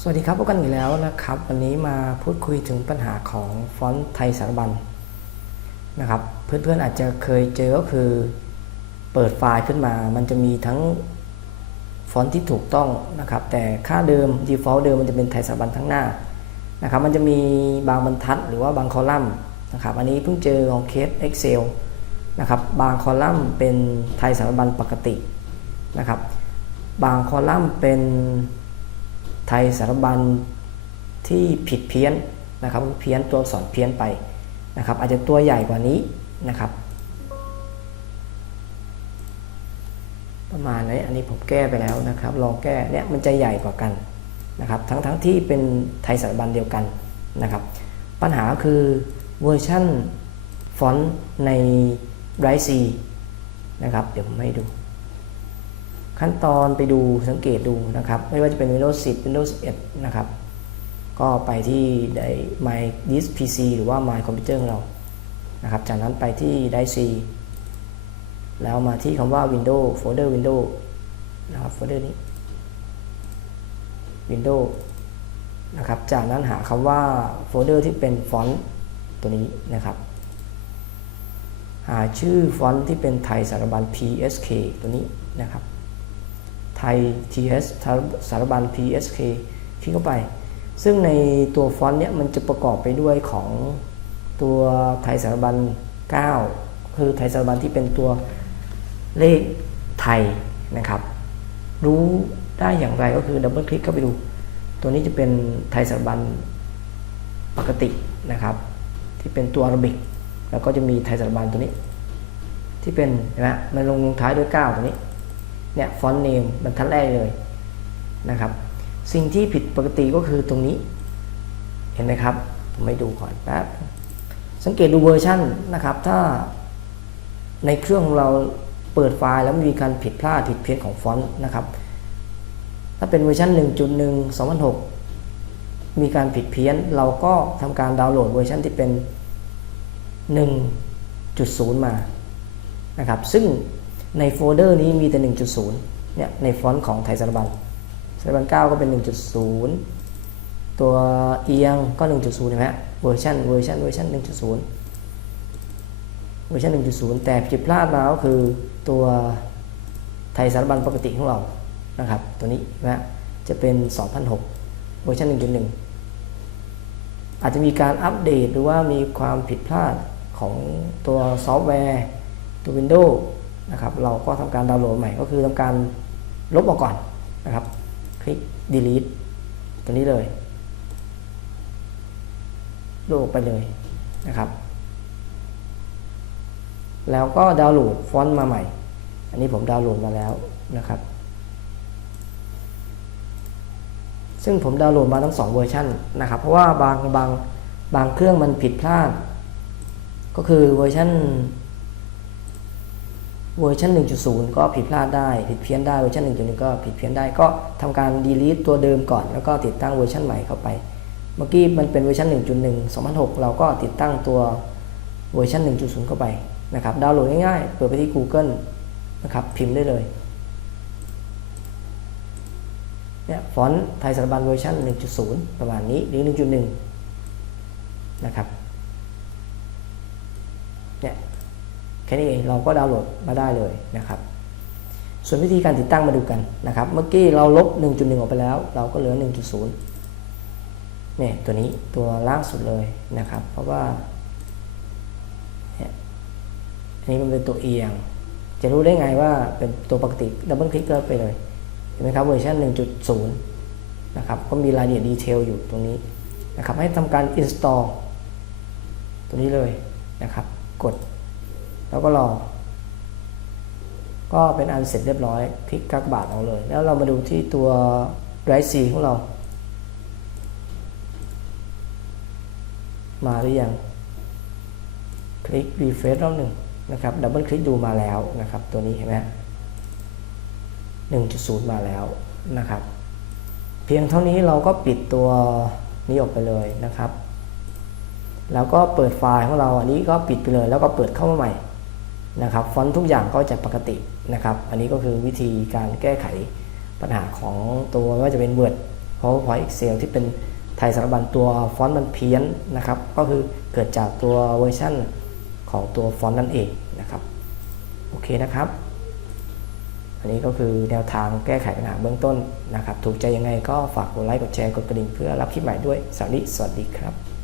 สวัสดีครับพบกันอีกแล้วนะครับ วันนี้มาพูดคุยถึงปัญหาของฟอนต์ไทยสารบัญนะครับ เพื่อนๆอาจจะเคยเจอก็คือเปิดไฟล์ขึ้นมา มันจะมีทั้งฟอนต์ที่ถูกต้องนะครับ แต่ค่าเดิม default เดิมมันจะเป็นไทยสารบัญทั้งหน้านะครับ มันจะมีบางบรรทัดหรือว่าบางคอลัมน์นะครับ อันนี้เพิ่งเจอของเคส Excel นะครับ บางคอลัมน์เป็นไทยสารบัญปกตินะครับ บางคอลัมน์เป็น ไทยสารบัญที่ผิดเพี้ยนนะครับเพี้ยนตัวสอักษรเพี้ยนไปนะครับอาจจะตัวใหญ่กว่านี้นะครับ ประมาณนี้อันนี้ผมแก้ไปแล้วนะครับลองแก้เนี่ยมันจะใหญ่กว่ากันนะครับทั้งทั้งที่เป็นไทยสารบัญเดียวกันนะครับ ปัญหาคือเวอร์ชันฟอนต์ในไรซีนะครับ เดี๋ยวผมให้ดู ขั้นตอนไปดูสังเกตดูนะครับ ไม่ว่าจะเป็น Windows 10 Windows 11 นะครับ ก็ไปที่ได้ My Disk PC หรือว่า My Computer ของเรานะครับ จากนั้นไปที่ Drive C แล้วมาที่คำว่า Windows Folder Windows นะครับ Folder นี้ Windows นะครับ จากนั้นหาคำว่าโฟลเดอร์ที่เป็นฟอนต์ตัวนี้นะครับ หาชื่อฟอนต์ที่เป็นไทยสารบัญ PSK ตัวนี้นะครับ ไทย TS สารบัญ PSK คลิกเข้าไป ซึ่งในตัวฟอนต์เนี้ยมันจะประกอบไปด้วยของตัวไทยสารบัญ 9 คือไทยสารบัญที่เป็นตัวเลขไทยนะครับ รู้ได้อย่างไรก็คือดับเบิลคลิกเข้าไปดู ตัวนี้จะเป็นไทยสารบัญปกตินะครับ ที่เป็นตัวอารบิก แล้วก็จะมีไทยสารบัญตัวนี้ ที่เป็นนไหมมันลงท้ายด้วย 9 ตัวนี้ เนี่ยฟอนต์เนมบรรทัดแรกเลยนะครับ สิ่งที่ผิดปกติก็คือตรงนี้ เห็นไหมครับ ผมไม่ดูก่อนแป๊บสังเกตดูเวอร์ชันนะครับ ถ้าในเครื่องเราเปิดไฟล์แล้วมีการผิดพลาดผิดเพี้ยนของฟอนต์นะครับ ถ้าเป็นเวอร์ชัน1.1 2006 มีการผิดเพี้ยน เราก็ทำการดาวน์โหลดเวอร์ชันที่เป็น 1.0 มานะครับ ซึ่ง ในโฟลเดอร์นี้มีแต่ 1.0 เนี่ย ในฟอนต์ของไทยสารบัญสารบัญ9ก็เป็น 1.0 ตัวเอียงก็ 1.0เห็นไหมเวอร์ชันเวอร์ชันเวอร์ชัน1.0 เวอร์ชัน1.0 แต่ผิดพลาดมาก็คือตัวไทยสารบัญปกติของเรานะครับ ตัวนี้นะจะเป็น 2006 เวอร์ชัน1.1 อาจจะมีการอัปเดตหรือว่ามีความผิดพลาดของตัวซอฟต์แวร์ตัว Windows นะครับเราก็ทำการดาวน์โหลดใหม่ก็คือทำการลบออกก่อนนะครับ คลิก delete ตัวนี้เลยลบออกไปเลยนะครับ แล้วก็ดาวน์โหลดฟอนต์มาใหม่ อันนี้ผมดาวน์โหลดมาแล้วนะครับ ซึ่งผมดาวน์โหลดมาทั้ง 2 เวอร์ชันนะครับ เพราะว่าบางบางบางเครื่องมันผิดพลาด ก็คือเวอร์ชัน เวอร์ชัน1.0 ก็ผิดพลาดได้ ผิดเพี้ยนได้เวอร์ชัน1.1 ก็ผิดเพี้ยนได้ก็ทำการ delete ตัวเดิมก่อน แล้วก็ติดตั้งเวอร์ชันใหม่เข้าไป เมื่อกี้มันเป็นเวอร์ชัน1.1 2006 เราก็ติดตั้งตัวเวอร์ชัน1.0 เข้าไปนะครับดาวน์โหลดง่ายๆ เปิดไปที่ Google นะครับพิมพ์ได้เลยเนี่ยฟอนต์ไทยสารบัญเวอร์ชัน1.0 ประมาณนี้หรือ 1.1 นะครับเนี่ย แค่นี้เองเราก็ดาวน์โหลดมาได้เลยนะครับ ส่วนวิธีการติดตั้งมาดูกันนะครับ เมื่อกี้เราลบ 1.1 ออกไปแล้ว เราก็เหลือ 1.0เนี่ยตัวนี้ตัวล่างสุดเลยนะครับ เพราะว่าเนี่ยอันนี้มันเป็นตัวเอียง จะรู้ได้ไงว่าเป็นตัวปกติดับเบิลคลิกก็ไปเลยเห็นไหมครับเวอร์ชัน1.0 นะครับ ก็มีรายละเอียดดีเทลอยู่ตรงนี้นะครับ ให้ทำการ install ตัวนี้เลยนะครับ กด แล้วก็รอ ก็เป็นอันเสร็จเรียบร้อย คลิกกักบาทเอาเลย แล้วเรามาดูที่ตัว Drive C ของเรา มาหรือยัง คลิก refresh รอบหนึ่งนะครับ ดับเบิลคลิกดูมาแล้วนะครับ ตัวนี้เห็นไหม1.0มาแล้วนะครับ เพียงเท่านี้เราก็ปิดตัวนี้ออกไปเลยนะครับ แล้วก็เปิดไฟล์ของเราอันนี้ก็ปิดไปเลย แล้วก็เปิดเข้ามาใหม่ นะครับฟอนต์ทุกอย่างก็จะปกตินะครับ อันนี้ก็คือวิธีการแก้ไขปัญหาของตัวไม่ว่าจะเป็น Word PowerPoint Excel ที่เป็นไทยสารบัญตัวฟอนต์มันเพี้ยนนะครับ ก็คือเกิดจากตัวเวอร์ชันของตัวฟอนต์นั่นเองนะครับ โอเคนะครับ อันนี้ก็คือแนวทางแก้ไขปัญหาเบื้องต้นนะครับ ถูกใจยังไงก็ฝากกดไลค์กดแชร์กดกระดิ่งเพื่อรับคลิปใหม่ด้วยสวัสดีสวัสดีครับ